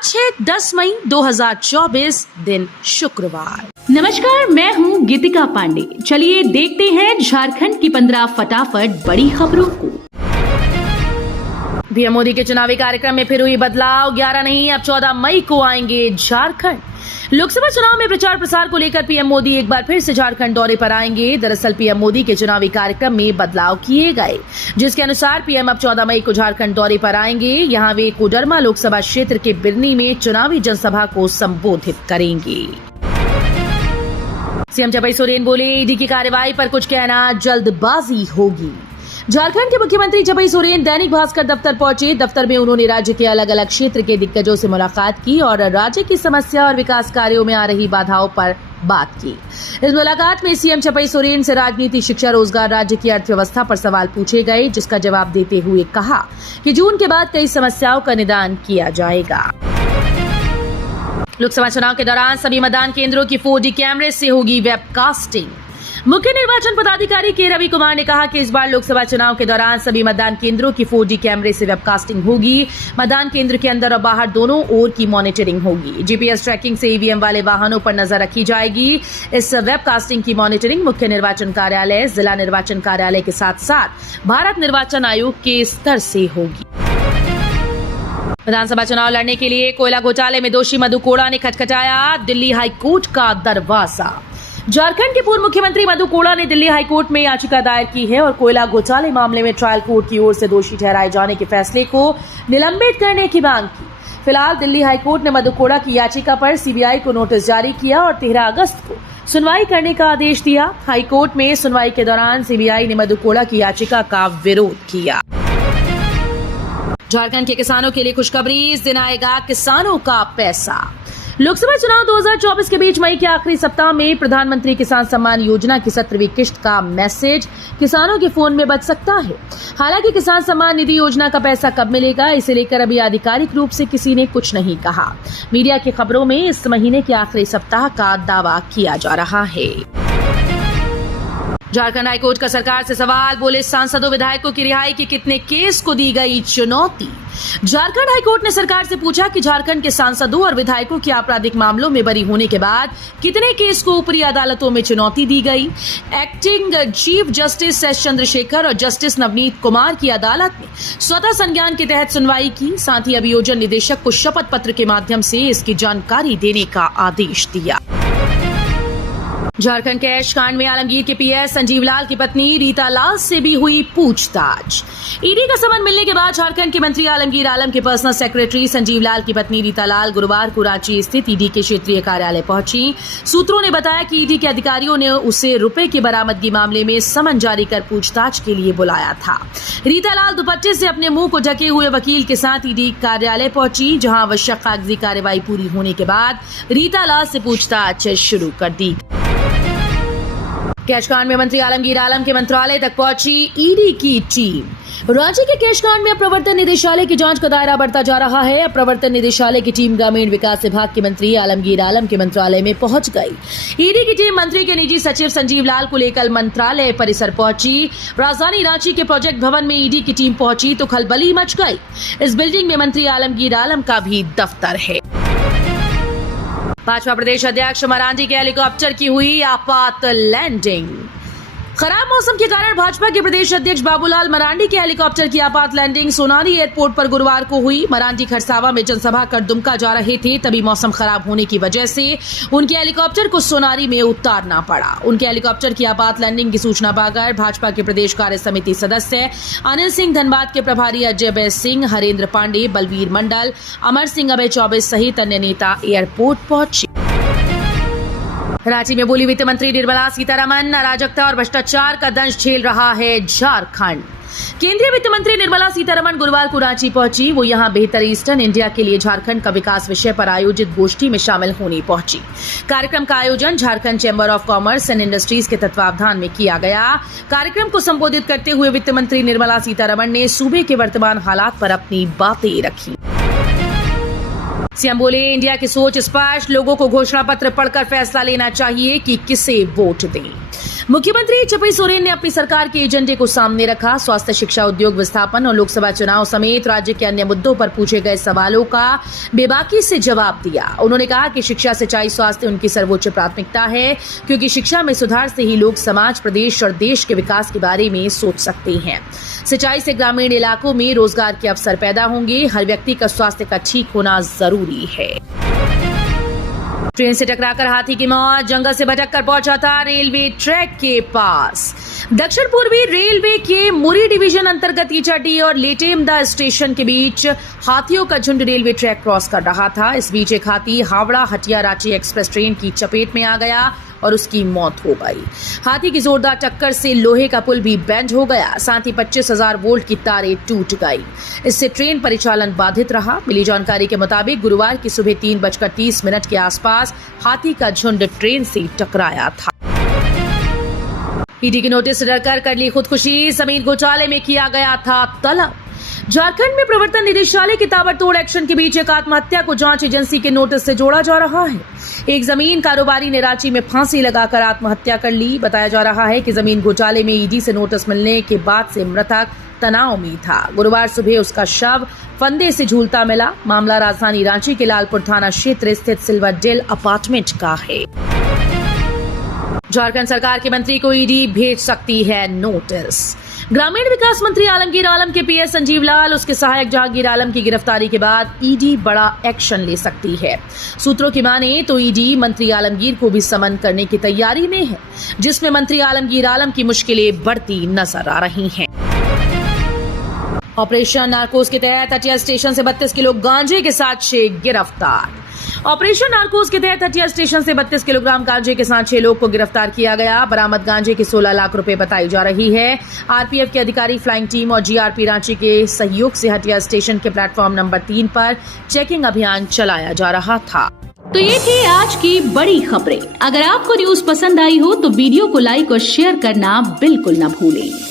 आज है 10 मई 2024 दिन शुक्रवार। नमस्कार, मैं हूँ गीतिका पांडे। चलिए देखते हैं झारखंड की 15 फटाफट बड़ी खबरों को। पीएम मोदी के चुनावी कार्यक्रम में फिर हुई बदलाव। 11 नहीं अब 14 मई को आएंगे झारखंड। लोकसभा चुनाव में प्रचार प्रसार को लेकर पीएम मोदी एक बार फिर से झारखंड दौरे पर आएंगे। दरअसल पीएम मोदी के चुनावी कार्यक्रम में बदलाव किए गए, जिसके अनुसार पीएम अब 14 मई को झारखंड दौरे पर आएंगे। यहां वे कोडरमा लोकसभा क्षेत्र के बिरनी में चुनावी जनसभा को संबोधित करेंगे। सीएम चंपई सोरेन बोले, ईडी की कार्रवाई पर कुछ कहना जल्दबाजी होगी। झारखंड के मुख्यमंत्री चंपई सोरेन दैनिक भास्कर दफ्तर पहुंचे। दफ्तर में उन्होंने राज्य के अलग अलग क्षेत्र के दिग्गजों से मुलाकात की और राज्य की समस्या और विकास कार्यों में आ रही बाधाओं पर बात की। इस मुलाकात में सीएम चंपई सोरेन से राजनीति, शिक्षा, रोजगार, राज्य की अर्थव्यवस्था पर सवाल पूछे गए, जिसका जवाब देते हुए कहा कि जून के बाद कई समस्याओं का निदान किया जाएगा। लोकसभा चुनाव के दौरान सभी मतदान केंद्रों की 4D कैमरे से होगी वेबकास्टिंग। मुख्य निर्वाचन पदाधिकारी के रवि कुमार ने कहा कि इस बार लोकसभा चुनाव के दौरान सभी मतदान केंद्रों की 4D कैमरे से वेबकास्टिंग होगी। मतदान केंद्र के अंदर और बाहर दोनों ओर की मॉनिटरिंग होगी। जीपीएस ट्रैकिंग से ईवीएम वाले वाहनों पर नजर रखी जाएगी। इस वेबकास्टिंग की मॉनिटरिंग मुख्य निर्वाचन कार्यालय, जिला निर्वाचन कार्यालय के साथ साथ भारत निर्वाचन आयोग के स्तर से होगी। विधानसभा चुनाव लड़ने के लिए कोयला घोटाले में दोषी मधु कोड़ा ने खटखटाया दिल्ली हाईकोर्ट का दरवाजा। झारखंड के पूर्व मुख्यमंत्री मधु कोड़ा ने दिल्ली हाईकोर्ट में याचिका दायर की है और कोयला घोटाले मामले में ट्रायल कोर्ट की ओर से दोषी ठहराए जाने के फैसले को निलंबित करने की मांग की। फिलहाल दिल्ली हाईकोर्ट ने मधु कोड़ा की याचिका पर सीबीआई को नोटिस जारी किया और 13 अगस्त को सुनवाई करने का आदेश दिया। हाईकोर्ट में सुनवाई के दौरान सीबीआई ने मधु कोड़ा की याचिका का विरोध किया। झारखंड के किसानों के लिए खुशखबरी, इस दिन आएगा किसानों का पैसा। लोकसभा चुनाव 2024 के बीच मई के आखिरी सप्ताह में प्रधानमंत्री किसान सम्मान योजना की 17वीं किश्त का मैसेज किसानों के फोन में बज सकता है। हालांकि किसान सम्मान निधि योजना का पैसा कब मिलेगा, इसे लेकर अभी आधिकारिक रूप से किसी ने कुछ नहीं कहा। मीडिया की खबरों में इस महीने के आखिरी सप्ताह का दावा किया जा रहा है। झारखंड हाईकोर्ट का सरकार से सवाल, बोले सांसदों विधायकों की रिहाई के कितने केस को दी गई चुनौती। झारखंड हाईकोर्ट ने सरकार से पूछा कि झारखंड के सांसदों और विधायकों के आपराधिक मामलों में बरी होने के बाद कितने केस को ऊपरी अदालतों में चुनौती दी गई। Acting chief justice S Chandrashekhar और जस्टिस नवनीत कुमार की अदालत ने स्वतः संज्ञान के तहत सुनवाई की। साथ ही अभियोजन निदेशक को शपथ पत्र के माध्यम से इसकी जानकारी देने का आदेश दिया। झारखंड कैश कांड में आलमगीर के पीएस संजीव लाल की पत्नी रीता लाल से भी हुई पूछताछ। ईडी का समन मिलने के बाद झारखंड के मंत्री आलमगीर आलम के पर्सनल सेक्रेटरी संजीव लाल की पत्नी रीता लाल गुरुवार को रांची स्थित ईडी के क्षेत्रीय कार्यालय पहुंची। सूत्रों ने बताया कि ईडी के अधिकारियों ने उसे रुपए की बरामदगी मामले में समन जारी कर पूछताछ के लिए बुलाया था। रीता लाल दुपट्टे से अपने मुंह को ढके हुए वकील के साथ ईडी कार्यालय पहुंची, जहां आवश्यक कागजी कार्रवाई पूरी होने के बाद रीता लाल से पूछताछ शुरू कर दी। कैशकांड में मंत्री आलमगीर आलम के मंत्रालय तक पहुंची ईडी की टीम। राज्य के कैशकांड में अब प्रवर्तन निदेशालय की जांच का दायरा बढ़ता जा रहा है। अब प्रवर्तन निदेशालय की टीम ग्रामीण विकास विभाग के मंत्री आलमगीर आलम के मंत्रालय में पहुंच गई। ईडी की टीम मंत्री के निजी सचिव संजीव लाल को लेकर मंत्रालय परिसर पहुंची। राजधानी रांची के प्रोजेक्ट भवन में ईडी की टीम पहुंची तो खलबली मच गई। इस बिल्डिंग में मंत्री आलमगीर आलम का भी दफ्तर है। भाजपा प्रदेश अध्यक्ष मरांडी के हेलीकॉप्टर की हुई आपात लैंडिंग। खराब मौसम के कारण भाजपा के प्रदेश अध्यक्ष बाबूलाल मरांडी के हेलीकॉप्टर की आपात लैंडिंग सोनारी एयरपोर्ट पर गुरुवार को हुई। मरांडी खरसावा में जनसभा कर दुमका जा रहे थे, तभी मौसम खराब होने की वजह से उनके हेलीकॉप्टर को सोनारी में उतारना पड़ा। उनके हेलीकॉप्टर की आपात लैंडिंग की सूचना पाकर भाजपा के प्रदेश कार्य समिति सदस्य अनिल सिंह, धनबाद के प्रभारी अजय सिंह, हरेंद्र पांडे, बलवीर मंडल, अमर सिंह, अभय चौबे सहित अन्य नेता एयरपोर्ट पहुंचे। रांची में बोली वित्त मंत्री निर्मला सीतारमण, अराजकता और भ्रष्टाचार का दंश झेल रहा है झारखंड। केंद्रीय वित्त मंत्री निर्मला सीतारमण गुरुवार को रांची पहुंची। वो यहां बेहतर ईस्टर्न इंडिया के लिए झारखंड का विकास विषय पर आयोजित गोष्ठी में शामिल होने पहुंची। कार्यक्रम का आयोजन Jharkhand chamber of commerce and industries के तत्वावधान में किया गया। कार्यक्रम को संबोधित करते हुए वित्त मंत्री निर्मला सीतारमण ने सूबे के वर्तमान हालात पर अपनी बातें रखी। सीएम बोले, इंडिया की सोच स्पष्ट, लोगों को घोषणा पत्र पढ़कर फैसला लेना चाहिए कि किसे वोट दें। मुख्यमंत्री चपई सोरेन ने अपनी सरकार के एजेंडे को सामने रखा। स्वास्थ्य, शिक्षा, उद्योग विस्थापन और लोकसभा चुनाव समेत राज्य के अन्य मुद्दों पर पूछे गए सवालों का बेबाकी से जवाब दिया। उन्होंने कहा कि शिक्षा, सिंचाई, स्वास्थ्य उनकी सर्वोच्च प्राथमिकता है, क्योंकि शिक्षा में सुधार से ही लोग समाज, प्रदेश और देश के विकास के बारे में सोच सकते हैं। सिंचाई से ग्रामीण इलाकों में रोजगार के अवसर पैदा होंगे। हर व्यक्ति का स्वास्थ्य का ठीक होना जरूरी है। ट्रेन से टकराकर हाथी की मौत। जंगल से भटककर पहुंचा था रेलवे ट्रैक के पास। दक्षिण पूर्वी रेलवे के मुरी डिवीजन अंतर्गत ईचाटी और लेटेमदा स्टेशन के बीच हाथियों का झुंड रेलवे ट्रैक क्रॉस कर रहा था। इस बीच एक हाथी हावड़ा हटिया रांची एक्सप्रेस ट्रेन की चपेट में आ गया और उसकी मौत हो गई। हाथी की जोरदार टक्कर से लोहे का पुल भी बेंड हो गया, साथ ही 25,000 वोल्ट की तारें टूट गई। इससे ट्रेन परिचालन बाधित रहा। मिली जानकारी के मुताबिक गुरुवार की सुबह 3:30 के आसपास हाथी का झुंड ट्रेन से टकराया था। ईडी के नोटिस से डरकर कर ली खुदकुशी। जमीन घोटाले में किया गया था तलब। झारखंड में प्रवर्तन निदेशालय के ताबड़तोड़ एक्शन के बीच एक आत्महत्या को जांच एजेंसी के नोटिस से जोड़ा जा रहा है। एक जमीन कारोबारी ने रांची में फांसी लगाकर आत्महत्या कर ली। बताया जा रहा है कि जमीन घोटाले में ईडी से नोटिस मिलने के बाद से मृतक तनाव में था। गुरुवार सुबह उसका शव फंदे से झूलता मिला। मामला राजधानी रांची के लालपुर थाना क्षेत्र स्थित सिल्वर डेल अपार्टमेंट का है। झारखंड सरकार के मंत्री को ईडी भेज सकती है नोटिस। ग्रामीण विकास मंत्री आलमगीर आलम के पीएस संजीव लाल, उसके सहायक जहांगीर आलम की गिरफ्तारी के बाद ईडी बड़ा एक्शन ले सकती है। सूत्रों की माने तो ईडी मंत्री आलमगीर को भी समन करने की तैयारी में है, जिसमें मंत्री आलमगीर आलम की मुश्किलें बढ़ती नजर आ रही हैं। ऑपरेशन नार्कोस के तहत हटिया स्टेशन से 32 किलो गांजे के साथ 6 गिरफ्तार। ऑपरेशन नार्कोस के तहत हटिया स्टेशन से 32 किलोग्राम गांजे के साथ 6 लोग को गिरफ्तार किया गया। बरामद गांजे की 16 लाख रुपए बताई जा रही है। आरपीएफ के अधिकारी, फ्लाइंग टीम और जीआरपी रांची के सहयोग से हटिया स्टेशन के प्लेटफॉर्म नंबर 3 पर चेकिंग अभियान चलाया जा रहा था। तो ये थी आज की बड़ी खबरें। अगर आपको न्यूज पसंद आई हो तो वीडियो को लाइक और शेयर करना बिल्कुल न भूलें।